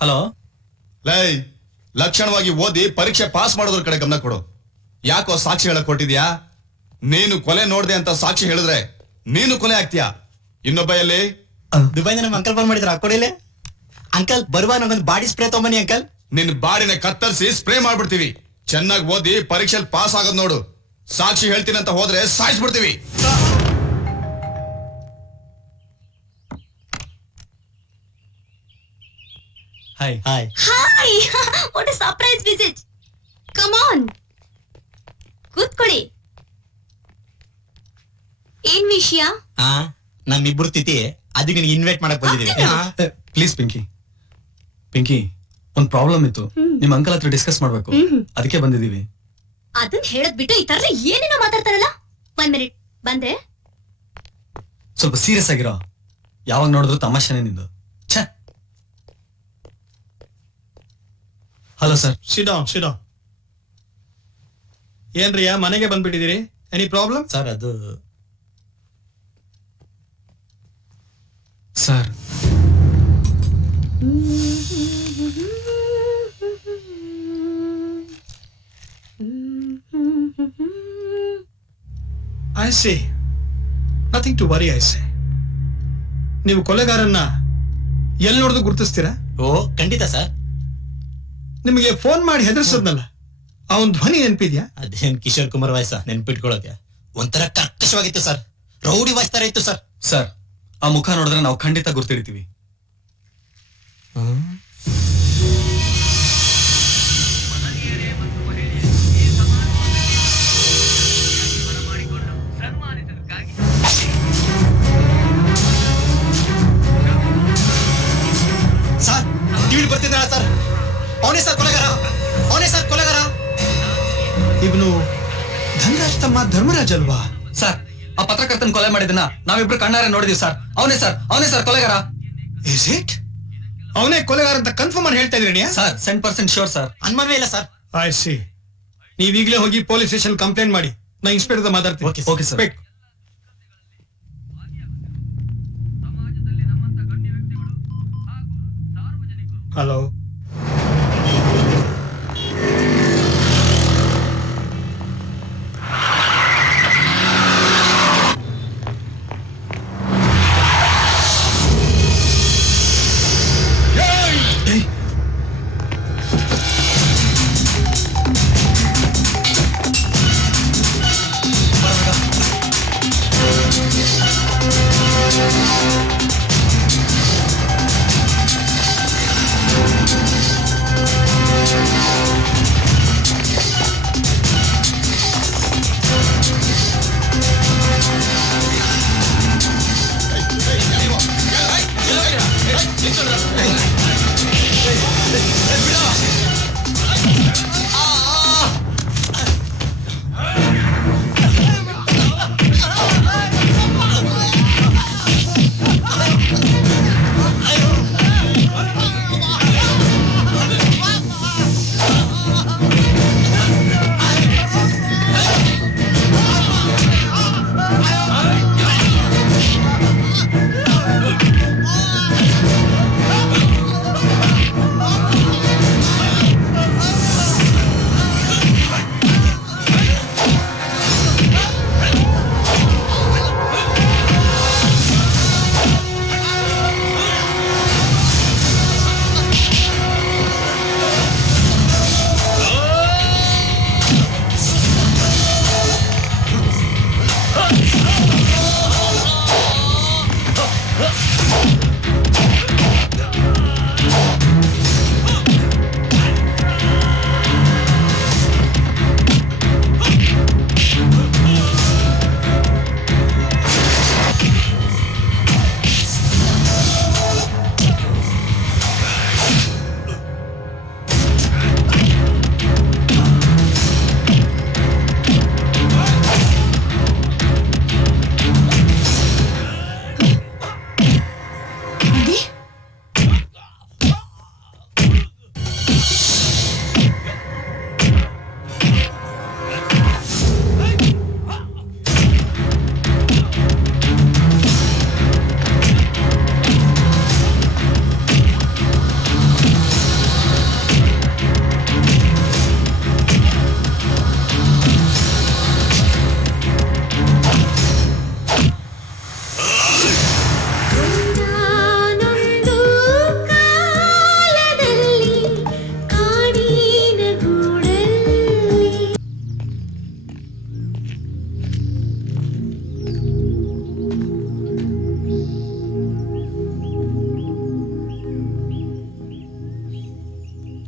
Hello. ಲೈ, ಲಕ್ಷಣವಾಗಿ ಓದಿ ಪರೀಕ್ಷೆ ಪಾಸ್ ಮಾಡೋದ್ರ ಕಡೆ ಗಮನ ಕೊಡು. ಯಾಕೋ ಸಾಕ್ಷಿ ಹೇಳಕ್ ಕೊಟ್ಟಿದ್ಯಾ? ನೀನು ಕೊಲೆ ನೋಡ್ದೆ ಅಂತ ಸಾಕ್ಷಿ ಹೇಳಿದ್ರೆ ನೀನು ಕೊಲೆ ಆಗ್ತೀಯಾ. ಇನ್ನೊಬ್ಬ ಎಲ್ಲಿ? ದುಬೈನ ನಮ್ಮ ಅಂಕಲ್ ಫೋನ್ ಮಾಡಿದ್ರ ಕೊಡಿಲೆ. ಅಂಕಲ್ ಬರುವಾಗ ನಂಗೊಂದು ಬಾಡಿ ಸ್ಪ್ರೇ ತಗೊಂಬನ್ನಿ ಅಂಕಲ್. ನಿನ್ ಬಾಡಿನ ಕತ್ತರಿಸಿ ಸ್ಪ್ರೇ ಮಾಡ್ಬಿಡ್ತೀವಿ. ಚೆನ್ನಾಗಿ ಓದಿ ಪರೀಕ್ಷೆಯಲ್ಲಿ ಪಾಸ್ ಆಗೋದ್ ನೋಡು. ಸಾಕ್ಷಿ ಹೇಳ್ತೀನಿ ಅಂತ ಹೋದ್ರೆ ಸಾಯಿಸ್ಬಿಡ್ತೀವಿ. Hi hi. Hi! What a surprise visit! Come on! ಕೂತ್ಕೊಳ್ಳಿ. ಏನ್ ವಿಷಯ? ನಮ್ಮಿಬ್ರು ತಿಥಿ ಅದಕ್ಕೆ ನಿನಗೆ ಇನ್ವೈಟ್ ಮಾಡಕ್ ಬಂದಿದೀವಿ. ಪ್ಲೀಸ್ ಪಿಂಕಿ, ಪಿಂಕಿ ಒಂದ್ ಪ್ರಾಬ್ಲಮ್ ಇತ್ತು, ನಿಮ್ ಅಂಕಲ್ ಹತ್ರ ಡಿಸ್ಕಸ್ ಮಾಡ್ಬೇಕು, ಅದಕ್ಕೆ ಬಂದಿದೀವಿ. ಅದನ್ನ ಹೇಳದ್ ಬಿಟ್ಟು ಈ ತರ ಏನೇನೋ ಮಾತಾಡ್ತಾರಲ್ಲ. 1 minute ಬಂದೆ. ಸ್ವಲ್ಪ ಸೀರಿಯಸ್ ಆಗಿರೋ, ಯಾವಾಗ ನೋಡಿದ್ರು ತಮಾಷೆನೇ ನಿಂದು. ಛೆ. Hello sir. ಸಿಡೌನ್. ಏನ್ರಿಯಾ ಮನೆಗೆ ಬಂದ್ಬಿಟ್ಟಿದ್ದೀರಿ? Any problem? ಸರ್ ಅದು sir I say nothing to worry. I say ನೀವು ಕೊಲೆಗಾರನ್ನ ಎಲ್ಲಿ ನೋಡಿದ್ರು ಗುರುತಿಸ್ತೀರಾ? ಓ ಖಂಡಿತ ಸರ್. ನಿಮಗೆ ಫೋನ್ ಮಾಡಿ ಹೆದರ್ಸದ್ನಲ್ಲ, ಅವನ್ ಧ್ವನಿ ನೆನಪಿದ್ಯಾ? ಅದೇನ್ ಕಿಶೋರ್ ಕುಮಾರ್ ವಾಯ್ಸ ನೆನ್ಪಿಟ್ಕೊಳ್ಳೋಕೆ ಒಂಥರ ಕರ್ಕಶವಾಗಿತ್ತು ಸರ್. ರೌಡಿ ವಾಯ್ಸ್ ತರ ಇತ್ತು ಸರ್. ಸರ್ ಆ ಮುಖ ನೋಡಿದ್ರೆ ನಾವು ಖಂಡಿತ ಗುರ್ತಿಡ್ತೀವಿ. ಸರ್ ಟಿವಿ ಬರ್ತಿದ್ದಾಳ ಸರ್. ಅವನೇ ಸರ್ ಕೊಲೆಗಾರ. ಇವನು ಧನರಾಜ್ ತಮ್ಮ ಧರ್ಮರಾಜ್ ಅಲ್ವಾ? ಸರ್ ಆ ಪತ್ರಕರ್ತನ ಕೊಲೆ ಮಾಡಿದನ್ನ ನಾವಿಬ್ರು ಕಣ್ಣಾರೆ ನೋಡಿದೀವಿ ಸರ್. ಅವನೇ ಸರ್ ಕೊಲೆಗಾರ. Is it? ಅವನೇ ಕೊಲೆಗಾರ ಅಂತ ಕನ್ಫರ್ಮ್ ಮಾಡಿ ಹೇಳ್ತಾ ಇದ್ರಿ? Sir 100% sure sir. ಅನುಮಾನವೇ ಇಲ್ಲ ಸರ್. I C. ನೀವೀಗಲೇ ಹೋಗಿ ಪೊಲೀಸ್ ಸ್ಟೇಷನ್ ಕಂಪ್ಲೇಂಟ್ ಮಾಡಿ. ನಾ ಇನ್ಸ್ಪೆಕ್ಟರ್ ಮಾತಾಡ್ತೀನಿ. Okay sir. ಹಲೋ.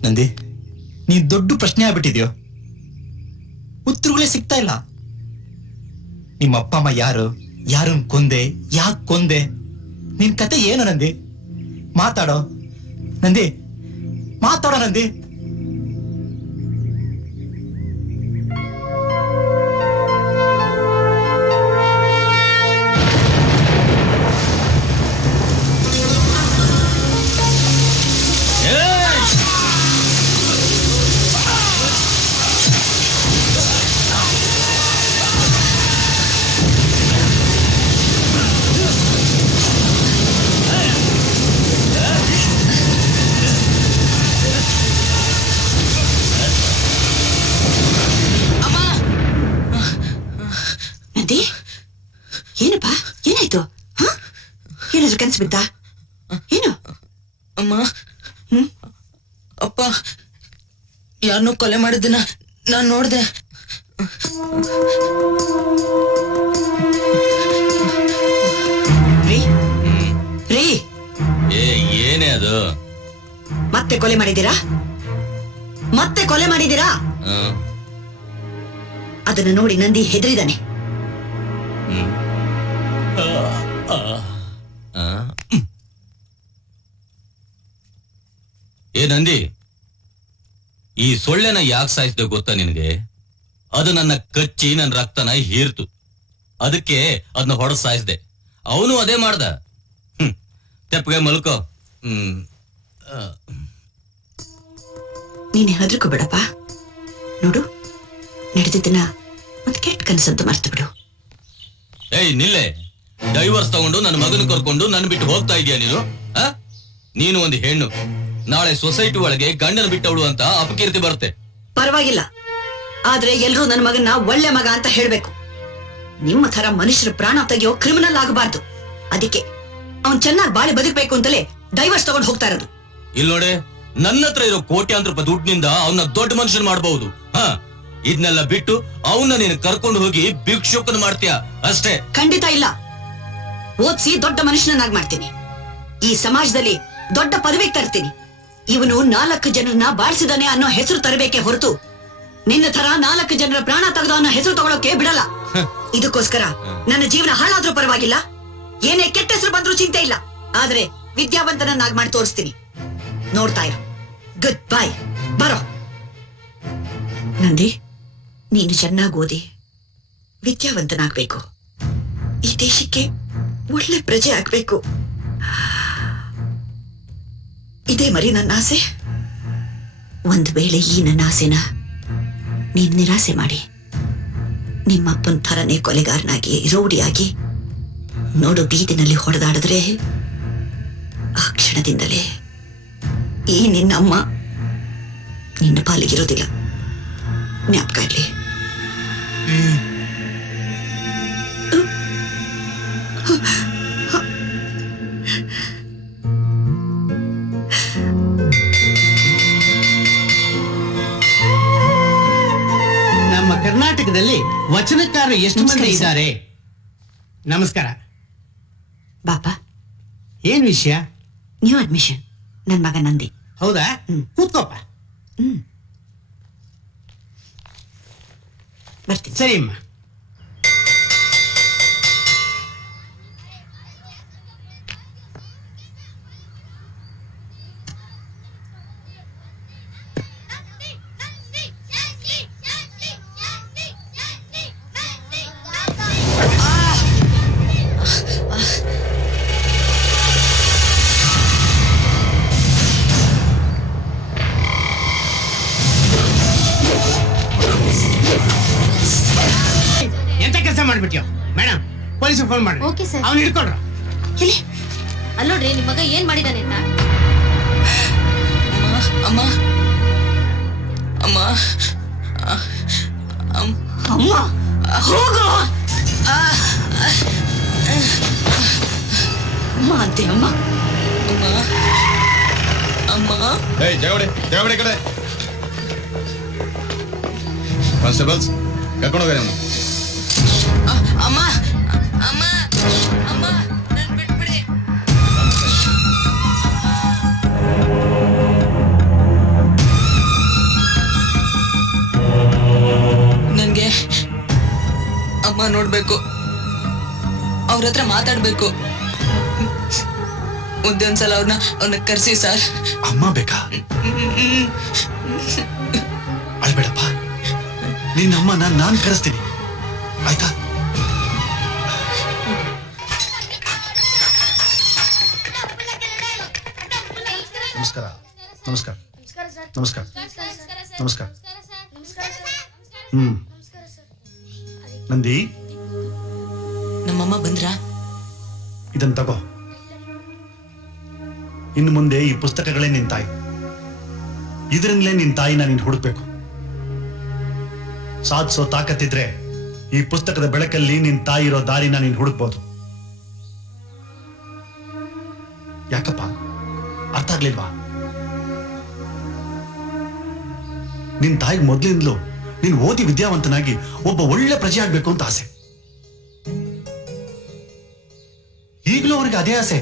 ನಂದಿ ನೀ ದೊಡ್ಡ ಪ್ರಶ್ನೆ ಆಗ್ಬಿಟ್ಟಿದ್ಯೋ, ಉತ್ತರಗಳೇ ಸಿಗ್ತಾ ಇಲ್ಲ. ನಿಮ್ಮ ಅಪ್ಪ ಅಮ್ಮ ಯಾರು, ಯಾರನ್ ಕೊಂದೆ, ಯಾಕೆ ಕೊಂದೆ, ನಿನ್ ಕತೆ ಏನು ನಂದಿ? ಮಾತಾಡೋ ನಂದಿ, ಮಾತಾಡೋ ನಂದಿ. ನಂದಿ, ಏನಪ್ಪಾ, ಏನಾಯ್ತು? ಏನಾದ್ರು ಕನ್ಸು ಬಿದ್ದ? ಏನು? ಅಮ್ಮ, ಅಪ್ಪ ಯಾರನ್ನೂ ಕೊಲೆ ಮಾಡಿದ್ದನ್ನ ನಾನ್ ನೋಡ್ದೆ. ರೀ ರೀ, ಏನೇ ಅದು? ಮತ್ತೆ ಕೊಲೆ ಮಾಡಿದ್ದೀರಾ? ಮತ್ತೆ ಕೊಲೆ ಮಾಡಿದ್ದೀರಾ? ಅದನ್ನು ನೋಡಿ ನಂದಿ ಹೆದರಿದಾನೆ. ಏ ನಂದಿ, ಈ ಸೊಳ್ಳೆನ ಯಾಕೆ ಸಾಯಿಸ್ದೆ ಗೊತ್ತಾ ನಿನಗೆ? ಅದು ನನ್ನ ಕಚ್ಚಿ ನನ್ನ ರಕ್ತನ ಹೀರ್ತು, ಅದಕ್ಕೆ ಅದನ್ನ ಹೊಡೆದು ಸಾಯಿಸ್ದೆ. ಅವನು ಅದೇ ಮಾಡ್ದ. ತೆಪ್ಪಗೆ ಮಲ್ಕೋ. ನೀನೆ ಹೆದರ್ಕೋಬೇಡಪ್ಪ. ನೋಡು, ನಡೆದಿದ್ದನ್ನ ಒಂದು ಕೆಟ್ಟ ಕನಸಂತ ಮರ್ತು ಬಿಡು. ಏಯ್ ನಿಲ್ಲೆ, ಡೈವರ್ಸ್ ತಗೊಂಡು ನನ್ನ ಮಗನ ಕರ್ಕೊಂಡು ನನ್ನ ಬಿಟ್ಟು ಹೋಗ್ತಾ ಇದೀಯ ನೀನು? ನೀನು ಒಂದು ಹೆಣ್ಣು, ನಾಳೆ ಸೊಸೈಟಿ ಒಳಗೆ ಗಂಡನ ಬಿಟ್ಟವಳು ಅಂತ ಅಪಕೀರ್ತಿ ಬರುತ್ತೆ. ಪರವಾಗಿಲ್ಲ, ಆದ್ರೆ ಎಲ್ರೂ ನನ್ನ ಮಗನ್ನ ಒಳ್ಳೆ ಮಗ ಅಂತ ಹೇಳ್ಬೇಕು. ನಿಮ್ಮ ತರ ಮನುಷ್ಯರ ಪ್ರಾಣ ತೆಗೆಯೋ ಕ್ರಿಮಿನಲ್ ಆಗಬಾರ್ದು. ಅದಕ್ಕೆ ಅವನ್ ಚೆನ್ನಾಗಿ ಬಾಳಿ ಬದುಕಬೇಕು ಅಂತಲೇ ಡೈವರ್ಸ್ ತಗೊಂಡು ಹೋಗ್ತಾ ಇರೋದು. ಇಲ್ಲಿ ನೋಡಿ, ನನ್ನ ಹತ್ರ ಇರೋ ಕೋಟ್ಯಾಂತರ ರೂಪಾಯಿ ದುಡ್ಡಿನಿಂದ ಅವನ್ನ ದೊಡ್ಡ ಮನುಷ್ಯನ್ ಮಾಡಬಹುದು. ಇದನ್ನೆಲ್ಲ ಬಿಟ್ಟು ಅವನ್ನ ನೀನು ಕರ್ಕೊಂಡು ಹೋಗಿ ಭಿಕ್ಷುಕನ್ ಮಾಡ್ತೀಯ ಅಷ್ಟೇ. ಖಂಡಿತ ಇಲ್ಲ. ಓದ್ಸಿ ದೊಡ್ಡ ಮನುಷ್ಯನನ್ನಾಗಿ ಮಾಡ್ತೀನಿ. ಈ ಸಮಾಜದಲ್ಲಿ ದೊಡ್ಡ ಪದವಿಗೆ ತರ್ತೀನಿ. ಇವನು 4 ಜನರನ್ನ ಬಾಳಿಸಿದಾನೆ ಅನ್ನೋ ಹೆಸರು ತರಬೇಕೆ ಹೊರತು ನಿನ್ನ ತರ 4 ಜನರ ಪ್ರಾಣ ತೆಗೆದು ಅನ್ನೋ ಹೆಸರು ತಗೊಳಕ್ಕೆ ಬಿಡಲ್ಲ. ಇದಕ್ಕೋಸ್ಕರ ನನ್ನ ಜೀವನ ಹಾಳಾದ್ರೂ ಪರವಾಗಿಲ್ಲ, ಏನೇ ಕೆಟ್ಟ ಹೆಸರು ಬಂದ್ರೂ ಚಿಂತೆ ಇಲ್ಲ. ಆದ್ರೆ ವಿದ್ಯಾವಂತನನ್ನಾಗಿ ಮಾಡಿ ತೋರಿಸ್ತೀನಿ. ನೋಡ್ತಾ ಇರು. Good bye. ಬರೋ ನಂದಿ, ನೀನು ಚೆನ್ನಾಗಿ ಓದಿ ವಿದ್ಯಾವಂತನಾಗ್ಬೇಕು. ಈ ದೇಶಕ್ಕೆ ಒಳ್ಳೆ ಪ್ರಜೆ ಆಗ್ಬೇಕು. ಇದೇ ಮರಿ ನನ್ನ ಆಸೆ. ಒಂದ್ ವೇಳೆ ಈ ನನ್ನ ಆಸೆನ ನೀನ್ ನಿರಾಸೆ ಮಾಡಿ ನಿಮ್ಮಪ್ಪನ ಥರನೇ ಕೊಲೆಗಾರನಾಗಿ, ರೌಡಿಯಾಗಿ ನೋಡು ಬೀದಿನಲ್ಲಿ ಹೊಡೆದಾಡಿದ್ರೆ ಆ ಕ್ಷಣದಿಂದಲೇ ಈ ನಿನ್ನಮ್ಮ ನಿನ್ನ ಪಾಲಿಗಿರೋದಿಲ್ಲ. ಜ್ಞಾಪಕ ಇರ್ಲಿ. ನಮ್ಮ ಕರ್ನಾಟಕದಲ್ಲಿ ವಚನಕಾರರು ಎಷ್ಟು ಮಂದಿ ಇದ್ದಾರೆ? ನಮಸ್ಕಾರ. ಬಾಪಾ, ಏನ್ ವಿಷಯ? New admission. ನನ್ ಮಗ ನಂದಿ. ಹೌದಾ? ಕೂತ್ಕೋಪ. ಬರ್ತೀನಿ. ಸರಿ ಅಮ್ಮ. ಎಂತ ಕೆಲಸ ಮಾಡ್ಬಿಟ್ಯೋ? ಮೇಡಮ್, ಪೊಲೀಸ್ ಫೋನ್ ಮಾಡಿ. Okay, sir. ಅವ್ನು ಹಿಡ್ಕೊಂಡ್ರು. ಎಲ್ಲಿ? ಅಲ್ಲೋಡ್ರಿ ನಿಮ್ ಮಗ ಏನ್ ಮಾಡಿದಾನೆ ಅಂತ. ಅಮ್ಮ, ಅಮ್ಮ, ಅಮ್ಮ, ಹೋಗು. ಅಮ್ಮ ಅಂತೆ. ಅಮ್ಮ, ಅಮ್ಮ. ಏಯ್ ಜಗವಡೆ ಕಡೆ. ಕಾನ್ಸ್ಟೇಬಲ್ಸ್, ಕರ್ಕೊಂಡು ಹೋಗಿ ಅವನು. ಅಮ್ಮ, ಅಮ್ಮ, ಅಮ್ಮ, ನನ್ ಬಿಟ್ಬಿಡಿ. ನೋಡ್ಬೇಕು, ಅವ್ರ ಹತ್ರ ಮಾತಾಡ್ಬೇಕು. ಒಂದೇ ಒಂದ್ಸಲ ಅವ್ರನ್ನ ಕರ್ಸಿ ಸರ್. ಅಮ್ಮ ಬೇಕಾ? ಅಳ್ಬೇಡಪ್ಪ, ನಿನ್ನಮ್ಮನ ನಾನ್ ಕರೆಸ್ತೀನಿ, ಆಯ್ತಾ? ನಮಸ್ಕಾರ. ನಮಸ್ಕಾರ. ನಮಸ್ಕಾರ. ನಮಸ್ಕಾರ. ನಂದಿ, ನಮ್ಮಮ್ಮ ಬಂದ್ರಾ? ಇದನ್ ತಗೋ. ಇನ್ನು ಮುಂದೆ ಈ ಪುಸ್ತಕಗಳೇ ನಿನ್ ತಾಯಿ. ಇದರಿಂದಲೇ ನಿನ್ ತಾಯಿನ ನೀನ್ ಹುಡುಕ್ಬೇಕು. ಸಾಧಿಸೋ ತಾಕತ್ತಿದ್ರೆ ಈ ಪುಸ್ತಕದ ಬೆಳಕಲ್ಲಿ ನಿನ್ ತಾಯಿ ಇರೋ ದಾರಿನ ನೀನ್ ಹುಡುಕ್ಬೋದು. ಯಾಕಪ್ಪ, ಅರ್ಥ ಆಗ್ಲಿಲ್ವಾ? ನಿನ್ ತಾಯಿಗೆ ಮೊದ್ಲಿಂದಲೂ ನೀನ್ ಓದಿ ವಿದ್ಯಾವಂತನಾಗಿ ಒಬ್ಬ ಒಳ್ಳೆ ಪ್ರಜೆ ಆಗ್ಬೇಕು ಅಂತ ಆಸೆ. ಈಗಲೂ ಅವ್ರಿಗೆ ಅದೇ ಆಸೆ.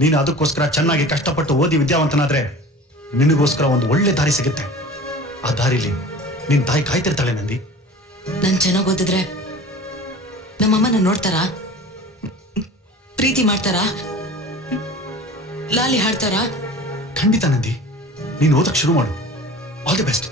ನೀನು ಅದಕ್ಕೋಸ್ಕರ ಚೆನ್ನಾಗಿ ಕಷ್ಟಪಟ್ಟು ಓದಿ ವಿದ್ಯಾವಂತನಾದ್ರೆ ನಿನಗೋಸ್ಕರ ಒಂದು ಒಳ್ಳೆ ದಾರಿ ಸಿಗುತ್ತೆ. ಆ ದಾರಿಲಿ ನಿನ್ ತಾಯಿ ಕಾಯ್ತಿರ್ತಾಳೆ ನಂದಿ. ನಾನ್ ಚೆನ್ನಾಗ್ ಓದಿದ್ರೆ ನಮ್ಮಮ್ಮನ ನೋಡ್ತಾರಾ? ಪ್ರೀತಿ ಮಾಡ್ತಾರಾ? ಲಾಲಿ ಹಾಡ್ತಾರಾ? ಖಂಡಿತ ನಂದಿ, ನೀನು ಓದಕ್ ಶುರು ಮಾಡು. All the best.